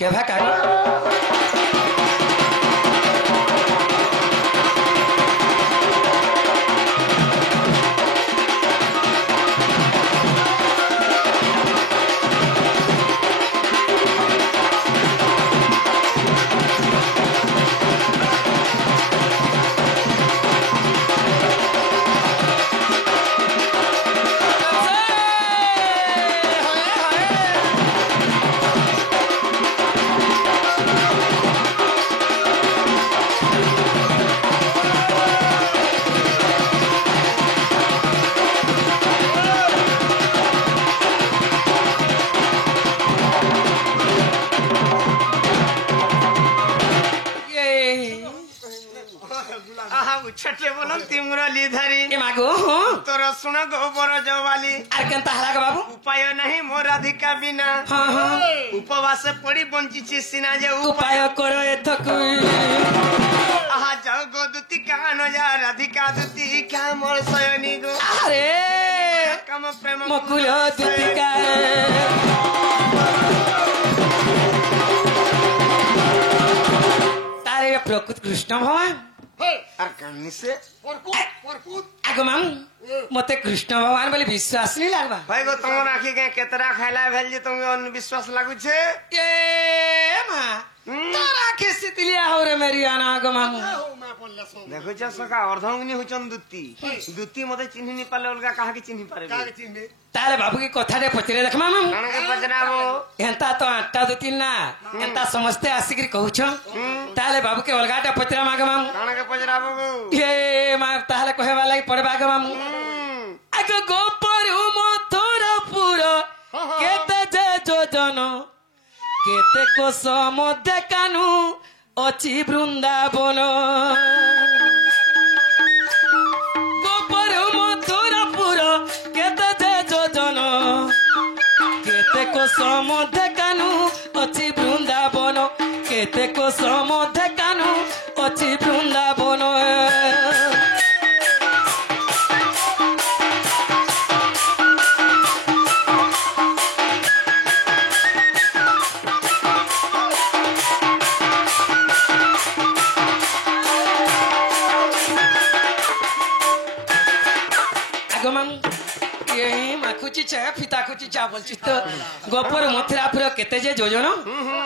क्या भा काका छटे बोलो तिम्रो लिधरी के मागो तोर सुन गोबर जवाली आर केनता हला के बाबू उपाय नहीं मोर अधिका बिना हां हां उपवास पड़ी बंचिछि सिना जे उपाय करो एथकु आहा जाओ गोदुती कानो जा राधिका दुती क्या मोर सयनी गो अरे कम प्रेम मकुल दुतिका तारे प्रकृत कृष्ण भगवान से आगो माम मते कृष्ण भगवान बोले विश्वास नहीं लागबा भाई गो तुम राखी के केतरा खाइला भेल जे तुम विश्वास लागु छे ए मा तारा के सितलिया हो रे मेरी आना आगो माम देखो छ सका अर्धंगनी होचन दुत्ती दुत्ती मते चिन्हि नि पाले अलगा काहा के चिन्हि पारे काहा के चिन्हि ताले बाबू की कथा रे पचरे देख माम काना के पचराबो एंता तो आटा दुती ना एंता समझते आसिकरी कहूछ ताले बाबू के अलगाटा पचरा माग माम काना के पचराबो ए मा ताले कहे वाला की पड़े बाग माम आगो गोपरु मथुरपुर केते जे जोजन केते कोस मध्य कानु अछि बृंदावन गोपरु मथुरपुर केते जे जोजन केते कोस मध्य कानु अछि बृंदावन केते कोस मध्य कानु अछि बृंदावन फिता कुची चा बोलची तो गोपर मथुरापुर केते जे जोजन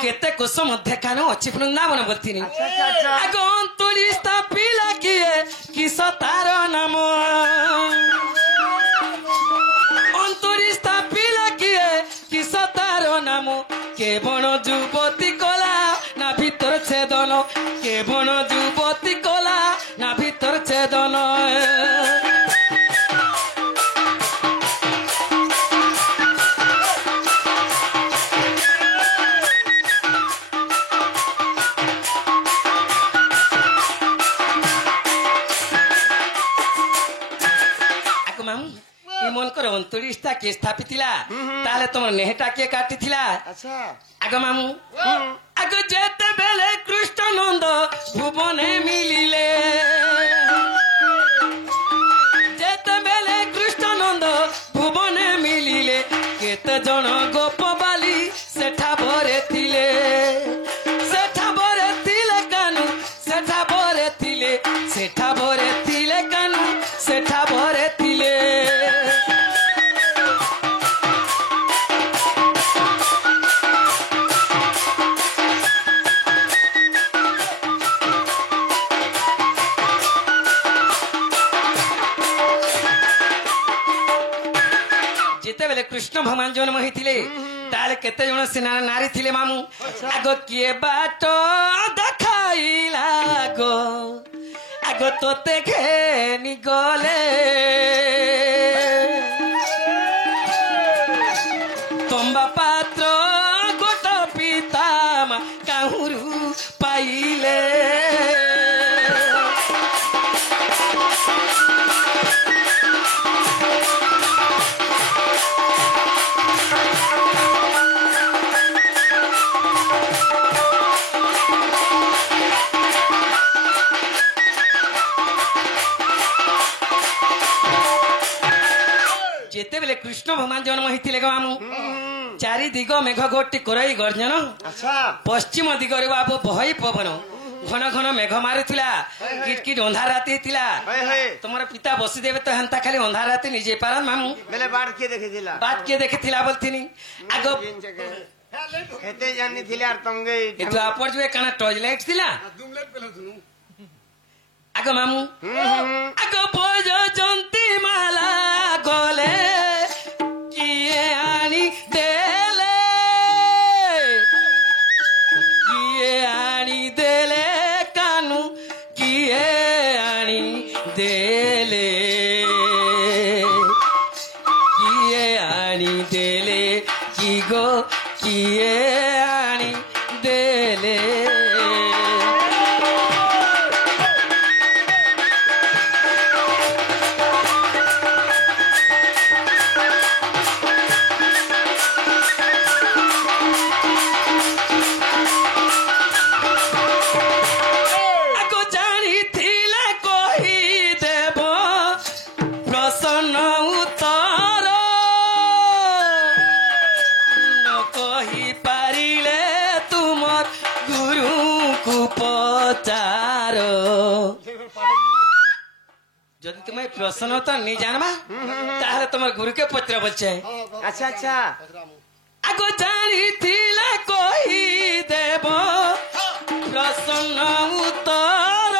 केते कोस मध्य कानो अछि वृंदावन बोलथिनी आगो अंतुरी स्थापिला किए किस तार नाम अंतुरी स्थापिला किए किस तार नाम के बण युवती कला ना भीतर छेदन के बण युवती कला ना भीतर छेदन अंतरिष्ठा के स्थापितिला ताले तुम नेहटा के काटिथिला अच्छा आगो मामू आगो जेते बेले कृष्ण नंद भुवने मिलिले जेते बेले कृष्ण नंद भुवने मिलिले केते जण गोपबाली सेठा भरे थिले सेठा भरे थिले कानु सेठा भरे थिले सेठा भरे थिले कानु सेठा भरे थिले कृष्ण भगवान जन्म होइथिले ताले केते जण सेना नारी थिले मामू आगो किए बाट देखाइला गो आगो तोते घेनी गले तंबा पात्र गोट पितामा काहुरु पाइले जेते बेले कृष्ण भगवान जन्म होइथिले गो मामू चारि दिग मेघ गोटी कोराई गर्जन अच्छा पश्चिम दिगरे बाबू बहई पवन घन घन मेघ मारुथिला किटकिट अंधार राति थिला तुम्हारा पिता बसुदेव तो हंता खाली अंधार राति निजे पारन मामू बेले बाट के देखिथिला बात के देखिथिला बोलथिनी आगो हेते जानि थिले आर तंगे एतो आपर जो काना टॉर्च लाइट थिला आगो मामू आगो बोजो जंती माला गले किए आनी देले किए आनी देले कानू किए आनी देले किए आनी देले की गो किए आनी देले যদি তুমি প্রশ্ন তো নি জানবা তাহলে তোমার গুরুকে পত্র বলছে अच्छा अच्छा আগো জানিছিলে কহি দেব প্রশ্ন উত্তর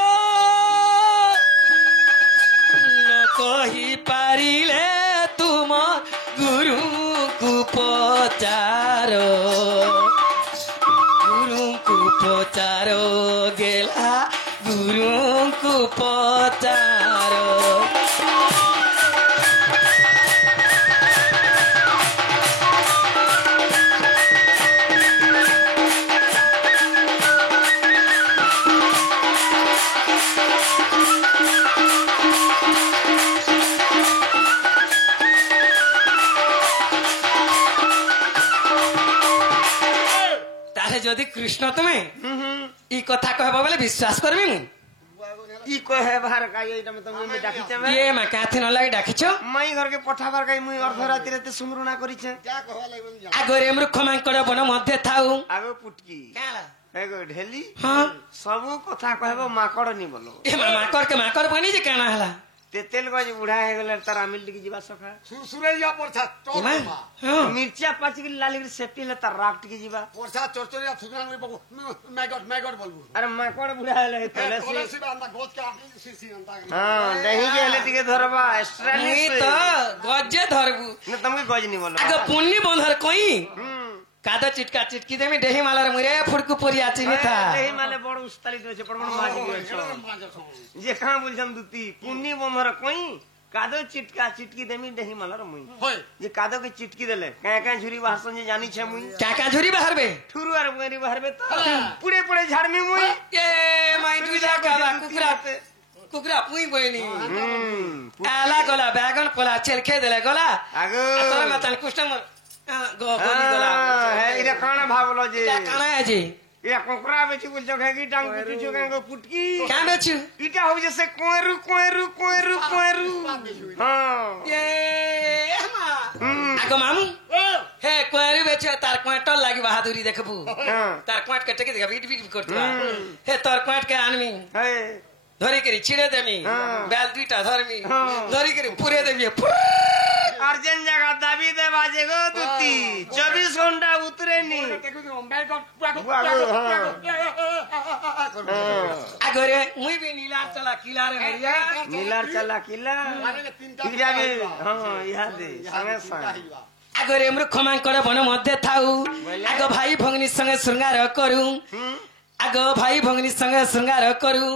ন কহি পারিলে তোমার গুরুଙ୍କୁ পচার গুরুଙ୍କୁ পচার গেলা গুরুଙ୍କୁ পচার যদি কৃষ্ণ তুমি ই কথা কহব বলে বিশ্বাস করবি মু ई कहे बाहर का एटा में तुम में डाकी छे ये मा काथि न लागि डाकिछो मई घर के पठाबार का मुई अर्ध राति रे सुमरुना करी छे क्या कहवा लागबे आगरे मूर्ख मांकड़ बन मध्य थाउ आगो पुटकी काला एगो ढेली हां सब कथा कहबो माकड़ नी बोलो ए माकड़ के माकड़ बनी जे काना हला तेतेल गज बुढ़ा हे गेले तारा मिल के जीवा सखा सुरैया परछा टोमा हां मिर्चा पाच के लाली के सेफ्टी ले तार राफ्ट के जीवा परछा चोरचोरिया फुकना में बगो मैगट बोलबो अरे माकड़ बुढ़ा हेले तेले कोले से अंदा गोद का सीसी अंदा हां नहीं के हेले टिके धरबा एक्स्ट्रा नी नहीं तो गजे धरबू न तुमके गज नी बोलो आगो पुन्नी बंधर कोई कादो चिटका चिटकी देमी देही मालार मुरे फुड़कू पोरिया चिनी था देही माले बड़ उस्ताली दे छे परमण माजी गयो जे कहां बोलछन दुती पुन्नी बंधर कोई कादो चिटका चिटकी देमी देही मालार मुई होय जे कादो के चिटकी देले काय काय झुरी भाषण जे जानी छे मुई का झुरी बाहरबे ठुरु आर मुरी बाहरबे तो पुरे पुरे झाड़मी मुई ए माई दुजा का कुकरा पुई बइनी आला गला बैगन पोला चलखे देले गला आगो तोरा मतन कुष्टम गोली गला है इरे काना भावलो जे क्या काना है जी या कोकरा बेची बोल जगह की टांग पिटू जो गंगो पुटकी क्या बेचू इटा हो जैसे कोएरु कोएरु कोएरु कोएरु हां ये हमा आगो मामू हे कोएरु बेचू तार क्वांटल लागी बहादुरी देखबू तार क्वांट कटे के देख बीट बीट करतवा हे तार क्वांट के आनमी हे धरी करी छिड़े देमी बैल दुईटा धरमी धरी करी पूरे देमी अर्जन जगह दाबी दे बाजे गो दुती 24 घंटा उतरे नी आगरे मुई भी नीलार चला किला रे हरिया नीलार चला किला इरा भी हां यहां दे संगे संग আগরে মূর্খ মাଙ୍କড় বন মধ্যে থাউ আগ ভাই ভগ্নী সঙ্গে শৃঙ্গার করু আগ ভাই ভগ্নী সঙ্গে শৃঙ্গার করু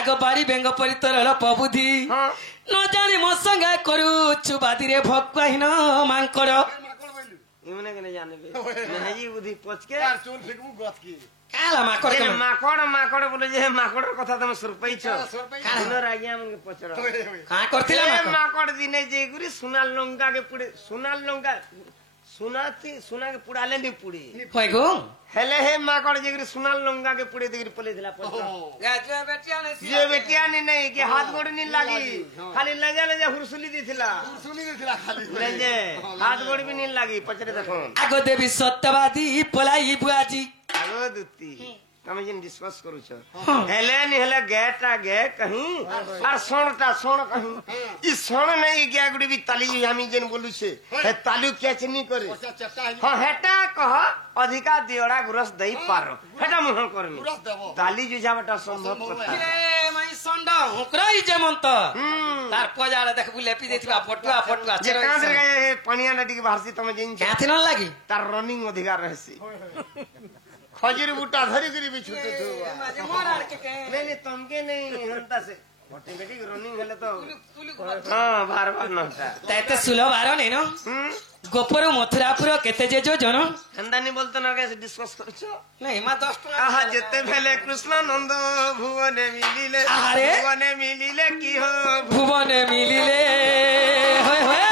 আগ বাড়ি বেঙ্গ পরি তরল প্রবুদ্ধি হ্যাঁ ন জানি মো সঙ্গে করু চুবাদিরে ভক্তহীন মাଙ୍କড় ইমনে কেন জানবে নেহাজি বুদ্ধি পচকে আর চুল ফিকবু গত কি কালা মাଙ୍କড় এই কেন? মাকড় মাকড় বলে যে মাকড়ের কথা তুমি সুর পাইছ সুর পাইছ? দিনর আগে আমাকে পচরা কাঁ করতিলা এ মাଙ୍କড়? মাকড় দিনে যে গুরি সোনার লঙ্কা কে পুড়ে সোনার লঙ্কা সোনা কে পুড়ালে নি পুড়ে হয় গো হেলে হে মাকড় যে গুরি সোনার লঙ্কা কে পুড়ে দিগরি পলে দিলা পচরা গাজুয়া বেটিয়া নে যে বেটিয়া নি নাই कि हाथ गोड़ नी लागी खाली लगे ले हुरसुली दिथिला শুনি দিছিলা খালি ले जे हाथ गोड़ भी नी लागी पचरे देखो আগ দেবী সত্যবাদী পলাই বুয়াজি आगो दुती তুমি যেন ডিসকাস করুছ হেলে নি হেলে গেটা গে কहीं আর সোনটা সোন কहीं ই সোন নাই গিয়া গুড়ি বি তালি আমি যেন বলুছে হে তালু কেচ নি করে পয়সা চেষ্টা হই হ্যাঁ হেটা কহ অধিকা দিওড়া গুরস দেই পারো হেটা মুহ করমি পুরো দেব তালি জুজাবটা সম্ভব কথা এ মাই সন্ড হুকরাই যেমন্ত তার পজাড়ে দেখ বুলে পি দেইবা ফটুয়া ফটুয়া যে কাঁদরে গায়ে পানিয়াটা টিকে বাহরছি তুমি জিনছ ক্যাথি ন লাগি তার রনিং অধিকার রহেছি খজুর বুটা ধরি করি বি ছুটে থু नहीं नहीं तुमके नहीं हंता से ऑटोमेटिक रनिंग हेले तो हां बार बार नहता তাইতে সুলভ আর নেই ন গোপর মথুরাপুর কেতে যে যোজন हंदा नहीं बोलतो ना कैसे डिस्कस करछो নাই মা 10 টাকা आहा जेते भेले कृष्ण नंद भुवने मिलिले आहारे? भुवने मिलिले की हो ভুবনে মিলিলে হয় হয়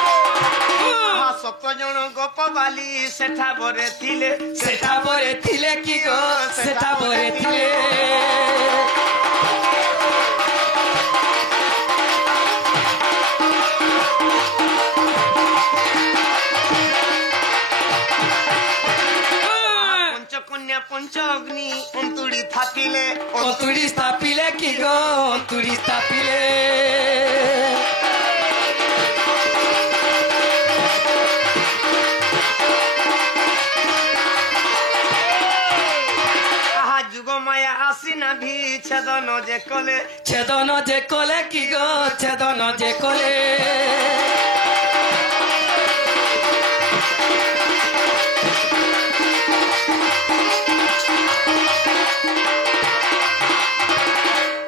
आहा सप्त जण गोप बाली सेठा बरे थिले সেটা পরে থিলে কি গো সেটা পরে থিলে पंचकन्या पंच अग्नि अंतुड़ी थापिले অন্তুরি স্থাপিলে কি গো অন্তুরি স্থাপিলে आहा जुग माया आसीना भी छेदन जे कले ছেদন যে কলে কি গো ছেদন যে কলে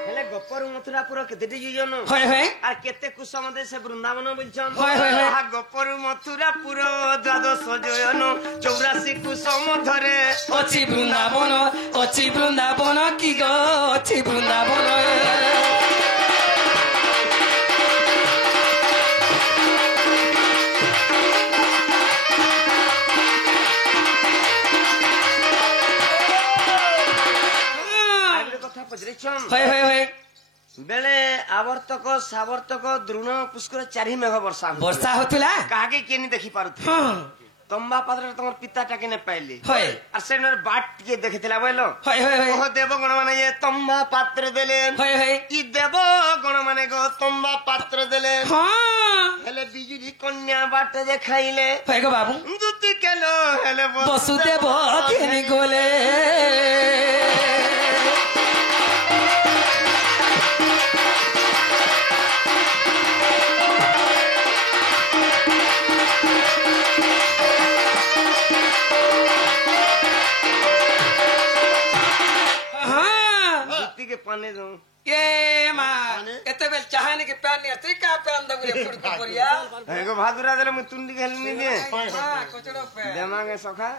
हेले गप्पर मथुरापुर केते जीजन হয় হয় আর কেতে কুসমদে সে বৃন্দাবন বলছন হয়, হয়, হয়। আহা গপ্পর মথুরাপুর দ্বাদশ জয়ন 84 কুসম ধরে অচি বৃন্দাবন অচি বৃন্দাবন কি গো অচি বৃন্দাবন আর একটা কথা পচরেছন হয় হয় হয় বেলে আবর্তক সাবর্তক দ্রুণ পুষ্কর চারি মেঘ বর্ষা হউଥିଲା। বর্ষা হতুলা কাহাকে কেনি দেখি পারুথি হ্যাঁ তম্বা পাত্রে তোমার পিতাটাকে নে পাইলি হয় আর সেনর বাট টিকে দেখিଥିଲା বইলো হয় হয় হয় ওহ দেবগণ মানে যে তম্বা পাত্র দেলেন হয় হয় ই দেবগণ মানে গো তম্বা পাত্র দেলেন হ্যাঁ হেলে বিজুলি কন্যা বাট দেখাইলে হয় গো বাবু দুতি কেল হেলে বসুদেব কেনে গলে হ্যাঁ দুতি কে পানে দো এ মা এতে বেল চাহানি के प्यान नहीं तुई का प्यान दगुरे फुड़को परिया হেগো ভাদুরা দেলে মু তুন্ডি খেলি নি দে हां कोचड़ो पे দেমাগে সখা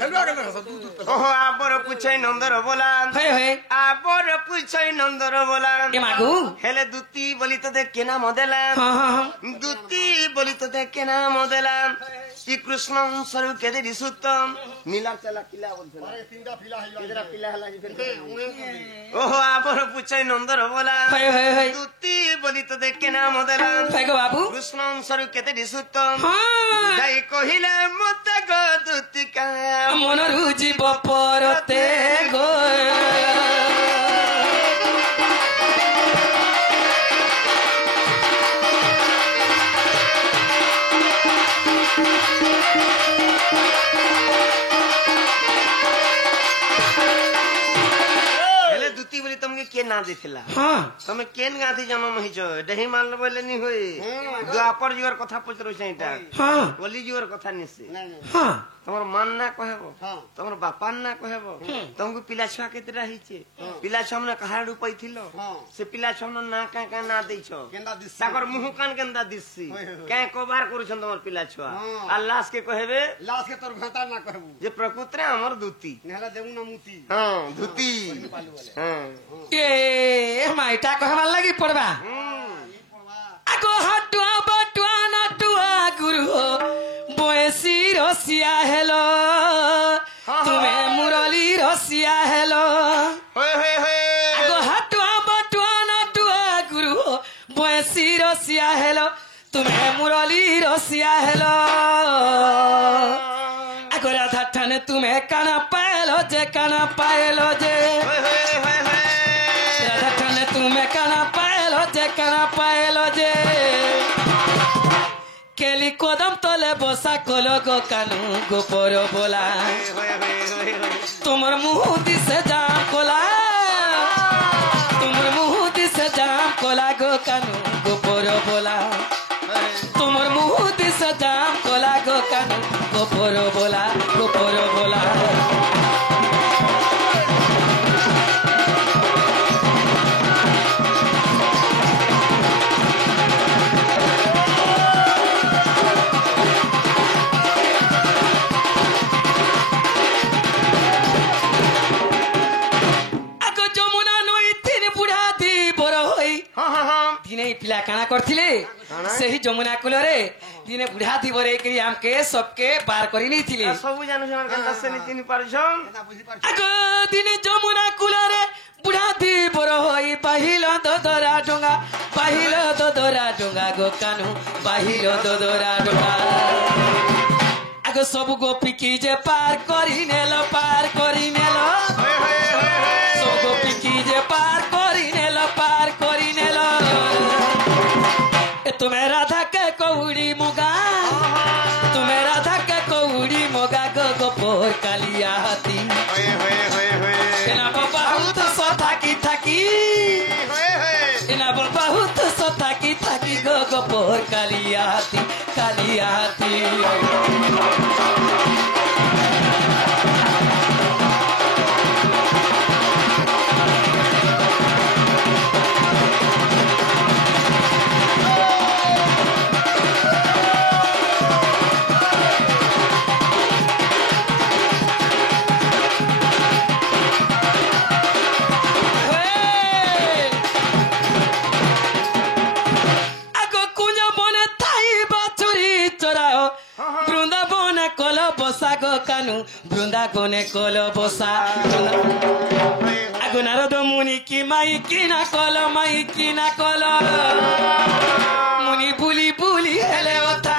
হেলুয়া গেল সব দুধ ওহো আবর পুছাই নন্দর বলান হয় হয় আবর পুছাই নন্দর বলান এ মাগু হেলে দুতি বলি তো দে কেনা মদেলাম हां हां हां দুতি বলি তো দে কেনা মদেলাম শ্রী কৃষ্ণ স্বরূপ কেদে দিসুতম নীলা চালা কিলা বলছিল তিনটা ফিলা হইলো এদরা পিলা হলা জি ফেলে ওহো আবর পুছাই নন্দর বলান হয় হয় হয় দুতি বলি তো দে কেনা মদেলাম হয় গো বাবু কৃষ্ণ স্বরূপ কেদে দিসুতম হাঁ যাই কহিলে মতে গো দুতি কা মনরু জীব পরতে গো ଗାଁ ଦେଇଥିଲା ହଁ ତମେ କେନ୍ ଗାଁ ଥି ଜନ୍ମ ହେଇଛ ଡେହି ମାଲ ବୋଇଲେ ନି ହୁଏ ଦ୍ୱାପର ଯୁଗର କଥା ପଚାରୁଛ ଏଇଟା ହଁ କଲି ଯୁଗର କଥା ନିସି ହଁ ତମର ମାନ ନା କହିବ ହଁ। ତମର ବାପାର ନା କହିବ ତମକୁ ପିଲା ଛୁଆ କେତେଟା ହେଇଛେ ପିଲା ଛୁଆ ମାନେ କାହାଡୁ ପାଇଥିଲ ହଁ। ସେ ପିଲା ଛୁଆ ମାନେ ନା କାଁ କାଁ ନା ଦେଇଛ କେନ୍ତା ଦିଶି ତାଙ୍କର ମୁହ କାନ କେନ୍ତା ଦିଶି କାଁ କବାର କରୁଛନ୍ ତମର ପିଲା ଛୁଆ আর লাস্ট কে কহেবে ଲାଷ୍ଟ କେ ତୋର ଘଣ୍ଟା ନା କହିବୁ যে প্রকৃতরে আমার দুতি ନେହେଲେ ଦେବୁ ନା ମୁତି হ্যাঁ দুতি হ্যাঁ ଏ ମାଇଟା କହିବାର ଲାଗି ପଡବା ଆଗ ହାଟୁଆ ବାଟୁଆ ନାଟୁଆ ଗୁରୁ ବୟସୀ ରସିଆ ହେଲ ତୁମେ ମୁରଲି ରସିଆ ହେଲ হয়ে হয়ে হয়ে আগ হাটুয়া বাটুয়া নাটুয়া গুরু বয়সী রসিয়া হেল তুমি মুরলি রসিয়া হেল আগ রাধা ঠানে তুমি কানা পাইল যে কানা পাইল যে রাধা ঠানে তুমি কানা পাইল যে কানা পাইল যে কেলি কদম তলে বসা কল গো কানু গোপর বলা তোমার মুহ দিছে জাম কোলা তোমার মুহ দিছে জাম কোলা গো কানু গোপর বলা তোমার মুহ দিছে জাম কোলা গো কানু গোপর বলা গোপর বলা ଦିନେ ପିଲା କାଣା କରିଥିଲେ ସେହି ଯମୁନା କୂଳରେ ଦିନେ ବୁଢା ଥିବରେ ଆମକେ ସବକେ ପାର କରି ନେଇଥିଲେ ସବୁ ଜାଣୁଛ ଚିନି ପାରୁଛନ୍ ଆଗ ଦିନେ ଯମୁନା କୂଳରେ ବୁଢା ଥିବର ହୋଇ ବାହିଲ ଦଦରା ଡଙ୍ଗା ବାହିଲ ଦଦରା ଡଙ୍ଗା ଗো କାନୁ ବାହିଲ ଦଦରା ଡଙ୍ଗା ଆଗ ସବୁ ଗୋପୀକି ଯେ ପାର କରି ନେଲ ପାର କରି ନେଲ ସବୁ ଗୋପୀକି ଯେ ପାର କରି ନେଲ ପାର କରି ନେଲ तुम्हें राधा के कौड़ी मुगा तुम्हें राधा के कौड़ी मुगा गो गोपोर कालिया हाथी बहुत सथाकी थाकी बहुत सथाकी थाकी गो गोपोर कालिया हाथी कालिया हाथी কানু বৃন্দাবনে কল বসা আগু নারদ মুনি কি মাই কি না কল মাই কি না কল মুনি বুলি বুলি হেলে ওথা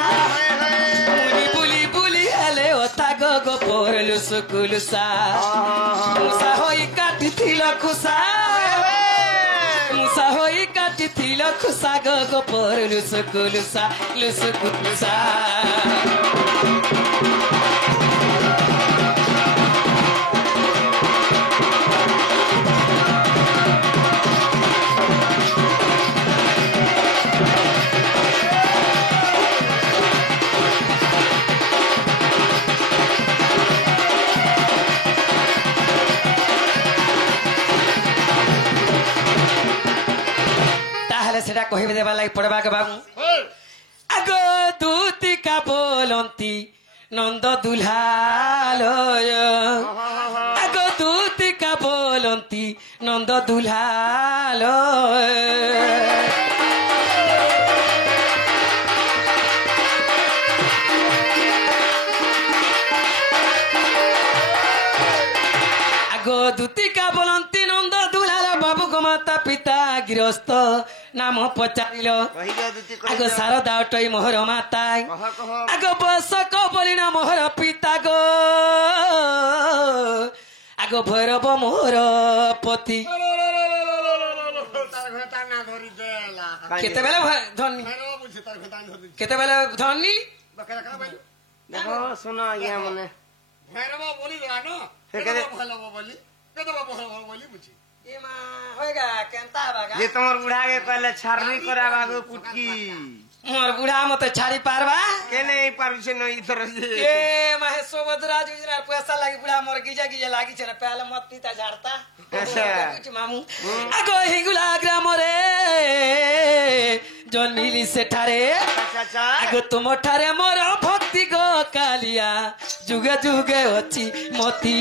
মুনি বুলি বুলি হেলে ওথা গো গোপর লুসুকুলুসা মুসা হই কাটিছিল খুসা মুসা হই কাটিছিল খুসা গো গোপর লুসুকুলুসা লুসুকুলুসা সেটা কহিবে দেবার লাগি পড়বা কে বাবু আগ দূতিকা বলন্তি নন্দ দুলালো আগ দূতিকা বলন্তি নন্দ দুলালো আগ দূতিকা বলন্তি নন্দ দুলালো বাবু গো মাতা পিতা গৃহস্থ নাম পচারিল আগ শারদা অটই মোহর মাতাই আগ বসক বলি না মোহর পিতা গো আগ ভৈরব মোহর পতি কেতেবেলে ধনী কেতেবেলে ধনী দেখো শোনো আজ্ঞা মনে ভৈরব বলি ये मां होएगा केनता बागा जे तमर बुढ़ा के कहले छारनी करा बागो पुटकी मोर बुढ़ा मत छाड़ी पारवा के नहीं परमिशन नहीं इधर ए महे सोबदरा जुजरा पैसा लागी बुढ़ा मोर गिजा गिजा लागी छे पहले मत पीता झाड़ता अच्छा कुछ मामू आगो हिंगुला ग्राम रे जन मिली से ठारे अच्छा आगो तुम ठारे मोर भक्ति गो कालिया जुगे जुगे अछि मती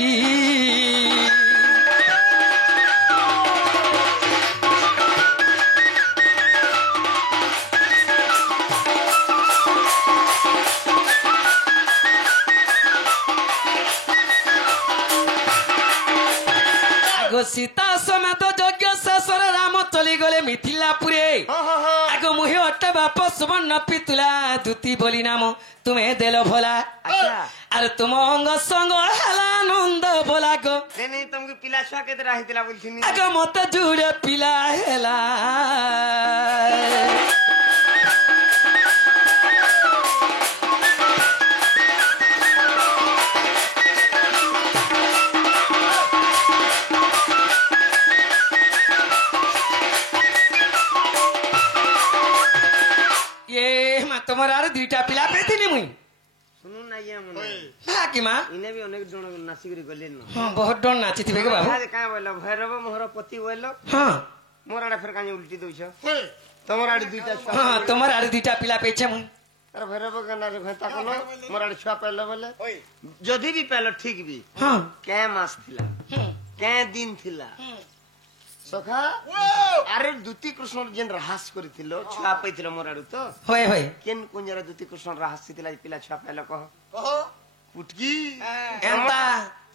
सीता समेत यज्ञ शेषर राम चली गले मिथिलापुरे आगो मुहे अट्टे बाप सुवर्ण पितुला दूती बोली नाम तुम्हें देलो भोला अरे तुम अंग संग हेला आनंद बोला गो नहीं तुमको पिला छुआ के तरह हितला बोलथिनी आगो मत जुड़े पिला हेला তোমার আর দুইটা পিলা পেতিনি মুই শুনুন না ইয়া মনে হ্যাঁ কি মা ইনে भी অনেক জন নাচি করে গলেন না হ্যাঁ বহুত ডন নাচিতিবে গে বাবু আরে কাই বললো ভৈরব মোহর পতি বললো হ্যাঁ মোর আড়ে ফের কাই উল্টি দউছ তোমার আড়ে দুইটা ছুয়া হ্যাঁ তোমার আর দুইটা পিলা পেছে মুই আরে ভৈরব গানা রে ভেতা কোন মোর আড়ে ছুয়া পেলো বলে যদি भी পেলো ঠিক भी হ্যাঁ কে মাস থিলা কে দিন থিলা সখা আরে দুতি কৃষ্ণ যেন রাহাস করিছিল ছুয়া পাইছিল মোর আড়ু তো হয় হয় কেন কুঞ্জরা দুতি কৃষ্ণ রাহাস থিলা পিলা ছুয়া পেলো কহ পুটকি এন্তা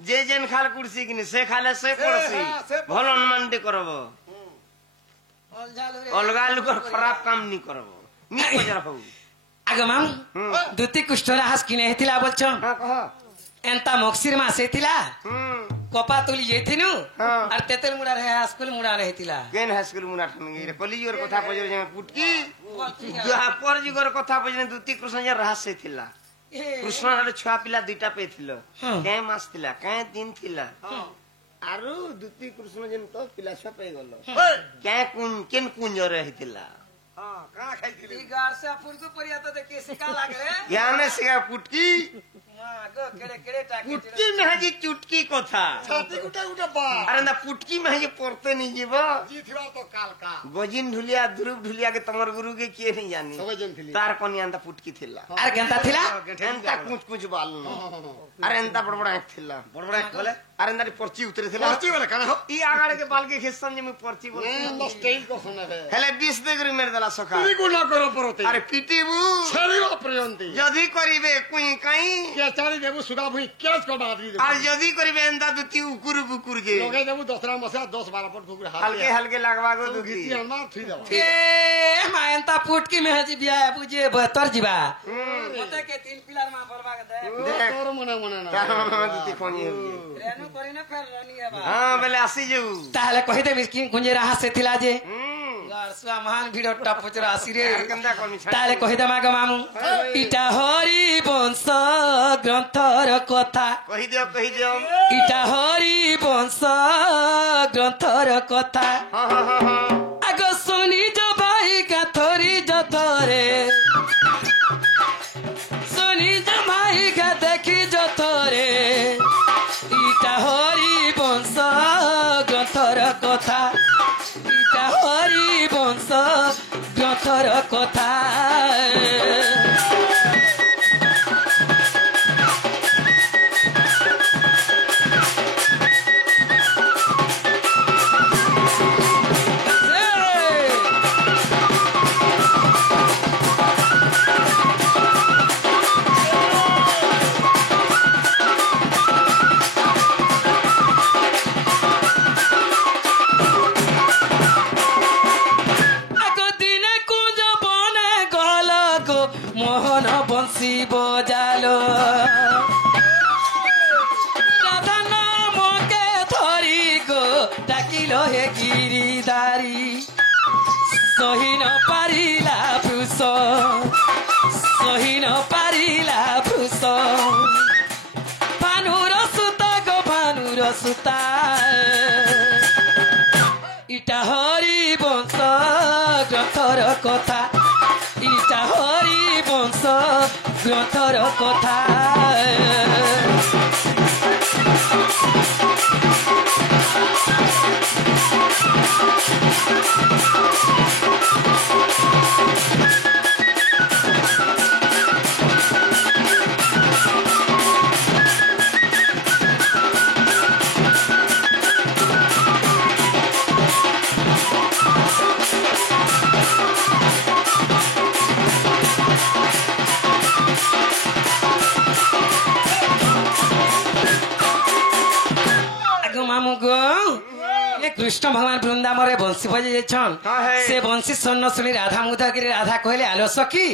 যে যেন খাল কুড়ছি কিনি সে খালে সে পড়ছি ভাল অনুমানটি করব অলগা লোকর খারাপ কাম নি করব নি কজার হউ আগে মাম দুতি কুষ্ঠরা হাস কিনে হেতিলা বলছ হ্যাঁ কহ এন্তা মক্সির মাস হেতিলা কপা তুলি যেতিনু হ্যাঁ। আর তেতেল মুড়া রে স্কুল মুড়া রে হেতিলা কেন হাইস্কুল মুনা ঠনগি রে কলিজর কথা পজরে যে পুটকি দুহাপর যুগর কথা পজরে দুতি কৃষ্ণ যে রাহাস থিলা কৃষ্ণ আরে ছুয়া পিলা দুইটা পেছিল কে মাস থিলা কে দিন থিলা আরু দুতি কৃষ্ণ যেন তো পিলা ছুয়া পেই গল কে কোন কেন কুঞ্জরে হেতিলা ই গার সে ফুরকু পরিয়া তো দেখি সিকা লাগে রে জ্ঞানে সিগা পুটকি আগো কেড়ে কেড়ে টাকি পুটকি মেহাজি চুটকি কথা ছাতি গুটা গুটা বা আরে না পুটকি মেহাজি পড়তে নি যাব জি থিবা তো কালকা গজিন ঢুলিয়া ধ্রুব ঢুলিয়া के तमर गुरु के किए नहीं जानी সবাই জন থিলি तार कोनी अंदा पुटकी थिला আর কেনতা থিলা एंता कुछ कुछ बाल न अरे एंता बड़ बड़ आंख थिला বড় বড় বলে अरे अंदर पर्ची उतरे थिला পড়ছি বলে কানা হো ई आगाड़े के बाल के खिस्सा में पर्ची बोल नो স্টাইল কো শুনে হে हेले 20 डिग्री मेरे दला सखा তুমি গুনা করো পরতে अरे पिटीबू শরীর অপ্রিয়ন্তি जदी करिवे कुई काई কে চারি দেবু সুদা ভুই কেস কো বাদি দেবু और जदी करिवे एंदा दुती उकुर बुकुर के লগে দেবু দসরা মশা 10 12 পট ঠুকুর হাত हल्के हल्के लगवा गो दुती গিতি আনমা থুই দেব এ মা এন্তা ফুটকি মেহাজি বিয়া বুঝে বতর জিবা মতে কে তিন পিলার মা বরবা কে দে তোর মনে মনে না तार में दुती कोनी होगी রেনু করি না ফের রানি হেবা हां बेले आसी जाऊ তাহলে কই দে মিসকিন কুঞ্জে রাহা সে থিলা যে গারসুয়া মহান ভিড় টপচরা আসি রে कंदा कोनी তাহলে কই দে মাগো মামু ইটা হরি বংশ গ্রন্থর কথা कहि दियो ইটা হরি বংশ গ্রন্থর কথা हां हां हां हां আগো শুনি যো ভাই গাথরি যতরে শুনি যো ভাই গা দেখি যতরে ইটা হরি বংশ গ্রন্থর কথা ইটা হরি বংশ গ্রন্থর কথা আগো দিনে কুঞ্জ বনে গল গো মোহন বংশী বজালো রাধা নামকে ধরি গো ডাকিল হে গিরিদারি সহিন পারিলা ভূষ সহিন পারিলা ভূষ ভানুর সুতা গো ভানুর সুতা কথা ইটা হরি বংশ গ্রন্থর কথা कृष्ण भगवान वृंदावन रे बंशी बजे जाछन से बंशी स्वर्ण सुनी राधा मुग्ध गिरी राधा कहले आलो सखी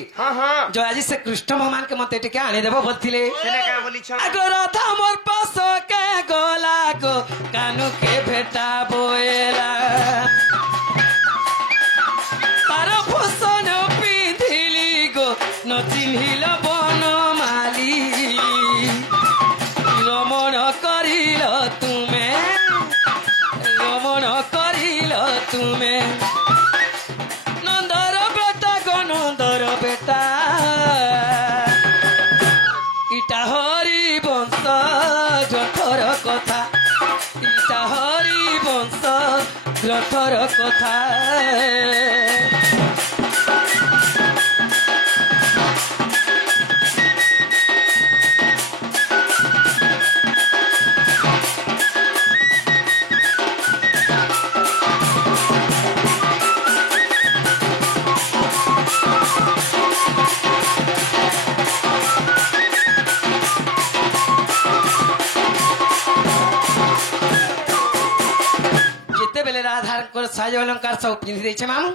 जो आज से कृष्ण भगवान के मते टिके आने देबो बोलथिले आगो राधा मोर पास के गोला को कानू के भेटा बोएला तार फसन पिंधिली गो न चिन्हिल बन माली रमण करिल तुमे रमण करिल तुमे नंदर बेटा गो नंदर बेटा इटा हरि वंश ग्रंथर कथा इटा हरि वंश ग्रंथर कथा साज अलंकार सब पिंधि देछे मामू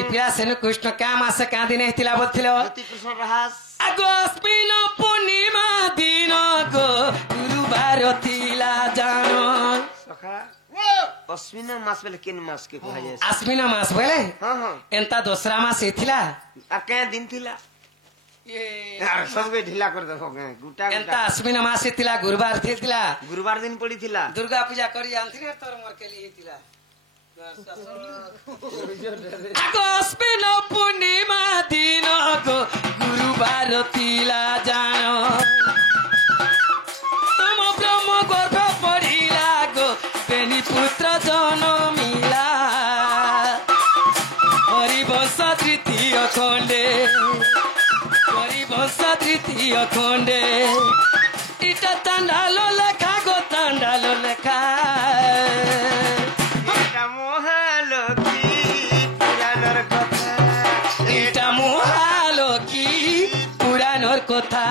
ई पिया सेनु कृष्ण क्या मास क्या दिन हेतिला बोलथिलो कृष्ण रहस आगो अस्मिन पूर्णिमा दिन गो गुरुवार थिला जानो सखा अस्मिन मास बेले केन मास के कहा जाय अस्मिन मास बेले हां हां एंता दूसरा मास हेतिला आ के दिन थिला ये यार सब के ढीला कर देखो गुटा एंता अस्मिन मास हेतिला गुरुवार थिला गुरुवार दिन पड़ी थिला दुर्गा पूजा करी आंथिरे तोर मोर के लिए हेतिला अस्मिन पूर्णिमा दिन गो गुरुवार थिला जानो तुम ब्रह्म गर्भ पढ़िला गो बेनी पुत्र जनमिला हरिवंश तृतीय खंडे हरिवंश तृतीय खंडे इटा तांडालो लेखा गो तांडालो लेखा এটা মহালো কি পুরানোর কথা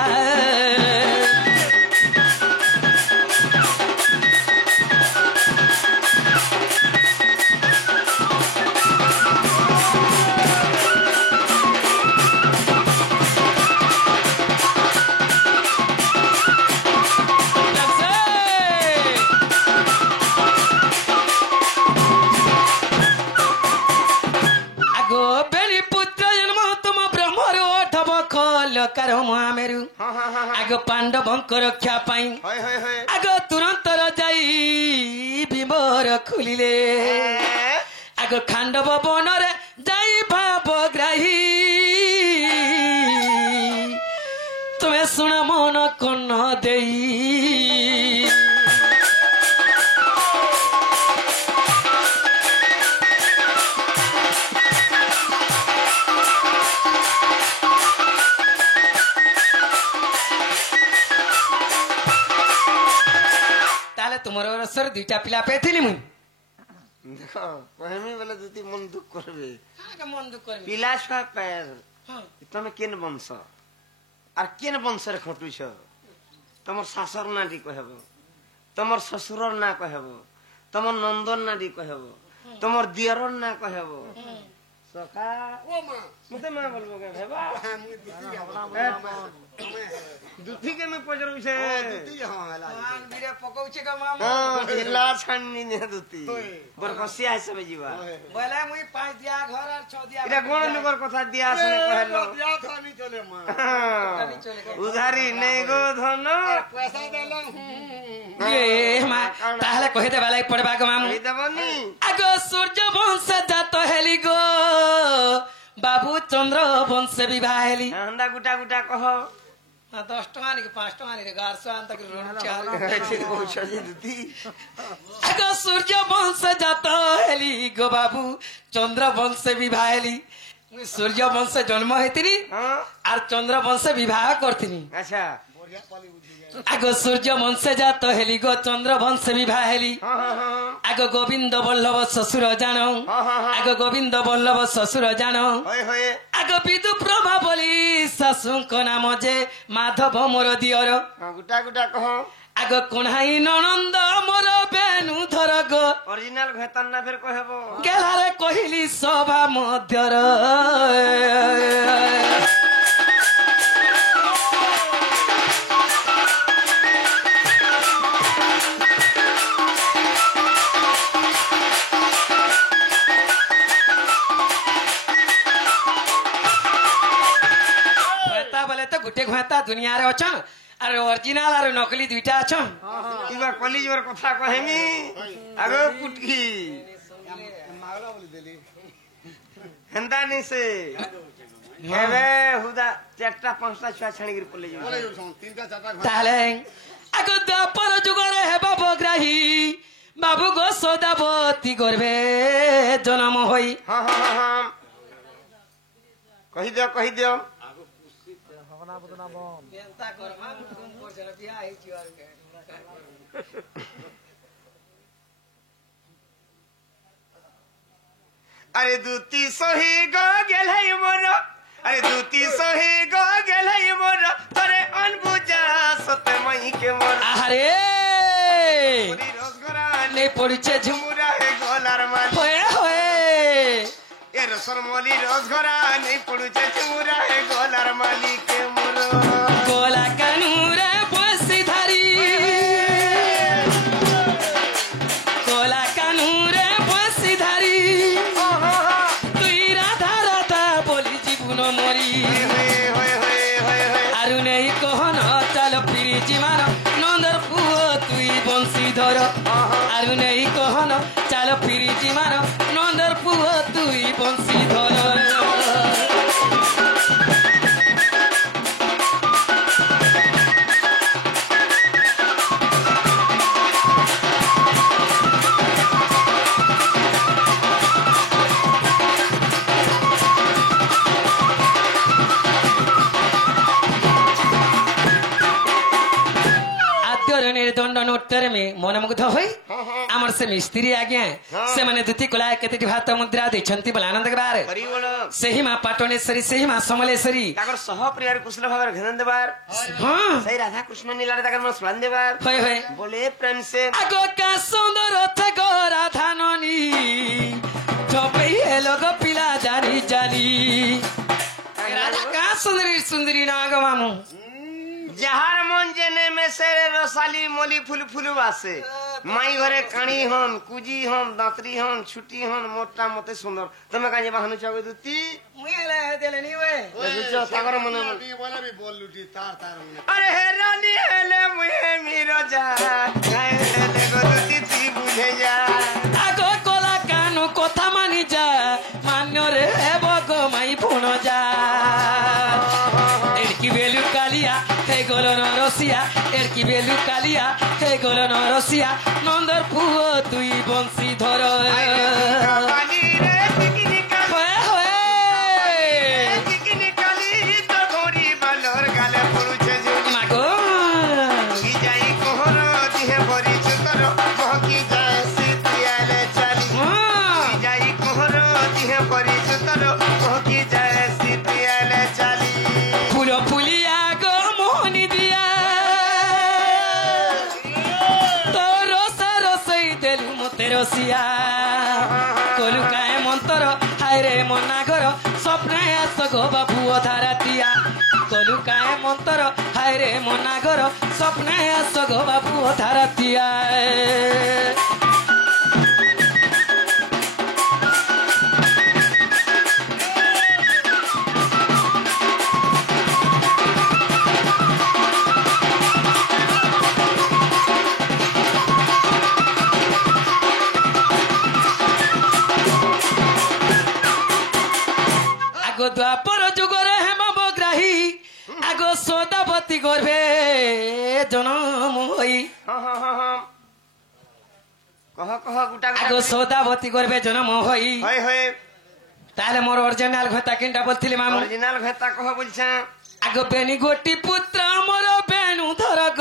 करो मेरु आगो पांडवंक रक्षा पाई आगो तुरंत जाई भीमर खुलिले आगो खांडव वन रे जाई भावग्राही तुम्हें सुन मन कन्न देई तुम्हारे सर दुईटा पिला पेथिली मुई देखो कहमी वाला जति मन दुख करबे का मन दुख करबे पिला छा पैर तमे केन वंश आर केन वंश रे खटु छ तमर सासर नाडी कहबो तमर ससुरर ना कहबो तमर नंदन नाडी कहबो तमर दियरर ना कहबो सखा ओ मां मते मां बोलबो के भेबा दुथी के में पजरउ छे दुथी हां हला मान बिरे पकौ छे का मामा हां ढिला छन्नी ने दुथी बरकसिया है सब जीवा बोले मुई 5 दिया घर और 6 दिया इरा कोन लोगर कथा दिया सुने कहलो दिया था नहीं चले मां उधारी नहीं गो धन पैसा देलन ये मां ताहले कहि दे वाला पड़बा के मामू कहि देबनी आगो सूर्य वंश जात हेली गो बाबू चंद्र वंश विवाह हेली हंदा गुटा गुटा कह 10 टका नहीं 5 टका नहीं 1100 अंत दुती आगो सूर्य वंश जात हेली गो बाबू चंद्र वंश विवाह हेली सूर्य वंश जन्म हेतिनी हाँ और चंद्र वंश विवाह करथिनी अच्छा आगो सूर्य वंश जात हेली गो चंद्र वंश विवाह हेली हाँ हाँ हाँ आगो गोविंद बल्लभ শ্বশুর জানো आगो गोविंद बल्लभ শ্বশুর জানো होए होए आगो विदु प्रभा बोली शाशुଙ୍କ नाम जे माधव मोर दियर हाँ गुटा गुटा कह आगो कोणाई ननंद मोर बेनु धर गो ओरिजिनल घेतन ना फिर कहबो गेलारे कहिली सभा मध्यर बोले तो गुटे घुता दुनिया रे अछन अरे ओरिजिनल और नकली दुईटा अछन इबा कॉलेज और कथा कहेमी आगो कुटकी मागला बोली देली हेंदा नहीं से हेबे हुदा चारटा पांचटा छुआ छाणी गिर कॉलेज बोले जो सन तीनटा चारटा घर ताले आगो दापर जुगरे हेबा बग्राही बाबू गो सदावती गर्भे जन्म होई हाँ हाँ हाँ हाँ कही दियो अरे दूती सोही गो गेल है मोर अरे दूती सोही गो गेल है मोर तोरे अनबुझा सते मई के मोर अरे पूरी रोजगरा नहीं पड़ीचे झुम झुमुरा है गोलार माली होए होए ए रसर मोली रोजगरा नहीं पड़ुचे झुमुरा है गोलार माली के मोर गोला कानूरे बसी धारी गोला कानूरे बसी धारी तुई राधा राधा बोली जीवन मरी आरु नहीं कहन चल फिरी जीवन नंदर पुओ तुई बंशीधर आरु नहीं कहन चल फिरी जीवन नंदर पुओ तुई बंशीधर निर्दंड नोटर में मनमुग्ध होई आमर से मिस्त्री आज्ञा से माने दुति कला केते भात मुद्रा देछंती बला आनंद के बारे हरि बोल सही मां पाटनेश्वरी सही मां समलेश्वरी ताकर सह प्रियर कुशल भागर घेन देबार हां सही राधा कृष्ण नीला ताकर मन स्मरण देबार होय होय बोले प्रेम से आगो का सुंदर थे गो राधा ननी जपे हे लोग पिला जानी जानी राधा का सुंदरी सुंदरी नाग मामू जहार मन जेने में से रसाली मोली फुल फुल वासे माई घरे काणी हन कुजी हन दांतरी हन छुटी हन मोटा मते सुंदर तमे काजे बहानु चावे दुती मुएले देलेनी वे बुझो सागर मन भी बोला भी बोल लुटी तार तार हमने अरे हे रानी हेले मुहे मीरो जा गाए हेले गो दुती ती बुझे जा आगो कोला कानु कोथा मानी जा मान्य रे बगो माई पुन जा एडकी बेलु कालिया हे गोलो नरसिया एडकी बेलु कालिया हे गोलो नरसिया नंदर पुओ तुई बंशी धर काली रे टिकनी काली होए होए टिकनी काली तो गोरी बालर गाले पड़ुछे जे मागो की जाई कोहर दिहे भरी चकर महकी जाए सीतियाले चाली की जाई कोहर दिहे भरी चकर महकी जाए सीतियाले चाली फूलो फुलिया गो मोहनी दिया तो रोसा रोसई देलु मते रसिया कोलु काए मंतर हाय रे मना घर स्वप्न आस गो बाबू अधारातिया कोलु काए मंतर हाय रे मना घर स्वप्न आस गो बाबू अधारातिया নাহি আগো সদাবতী গর্ভে জনম হই ହଁ ହଁ ହଁ ହଁ କହ କହ ଗୋଟା আগো সদাবতী গর্ভে জনম হই ହଏ ହଏ তাহলে মোর অরিজিনাল কথা কিনটা বলছিলি মামু ଅରିଜିନାଲ ଭେତା କହ ବୁଝଛେ আগো বেনি গোটি পুত্র মোর বেণু ধরক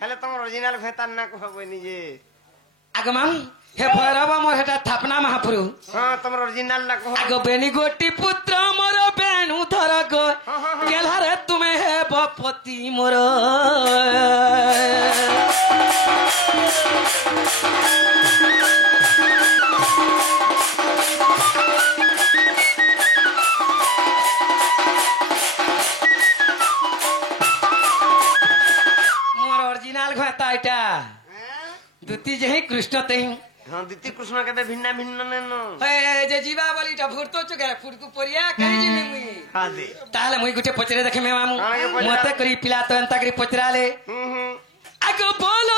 ହେଲେ ତମର ଅରିଜିନାଲ ଭେତା ନା କହ ବନି ଯେ আগো মামু হে ভৈরব মোর হেটা থাপনা মহাপুরু ହଁ ତମର ଅରିଜିନାଲ ନା କହ আগো বেনি গোটি পুত্র মোর বেণু ধরক গেলহারে তুমি হে বপতি মোর মোর অরিজিনাল কথা এটা দুতি যেহি কৃষ্ণ তেহি ହଁ ଦ୍ୱିତୀୟ କୃଷ୍ଣ କେବେ ଭିନ୍ନ ଭିନ୍ନ ନେନ যে ଯିବା ବୋଲିଟା ଭୁର୍ତ ଚୁକେ ଫୁଟକୁ ପରିଆ କାହିଁ ଯିବି ମୁଇ ହଁ ଦେ ତାହେଲେ ମୁଇ ଗୋଟେ ପଚରେ ଦେଖେ ମେ ମାମୁ କାଣା କେ ପଚରା? ମତେ କରି ପିଲା ତ ଏନ୍ତା କରି ପଚରାଲେ ହୁଁ ହୁଁ ଆଗ ବୋଲ